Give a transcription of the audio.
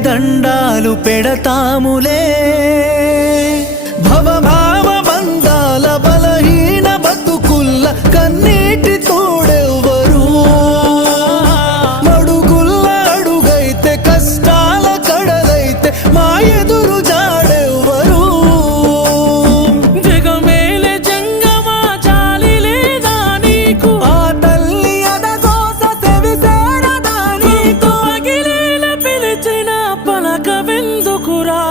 దండాలు పెడతాములే భవభావ బంధాల బలహీన బతుకుల్ల కన్నీటి తోడెవ్వరు మడుగుల్ల అడుగైతే కష్టాల కడలైతే మా ఎదురు జాడెవ్వరు జగమేలే జంగమా జాలి లేదా నీకు ఆ తల్లి అదగోస సెవిసేరదా నీకు పగిలేల పిలిచిన పలకవెందుకురా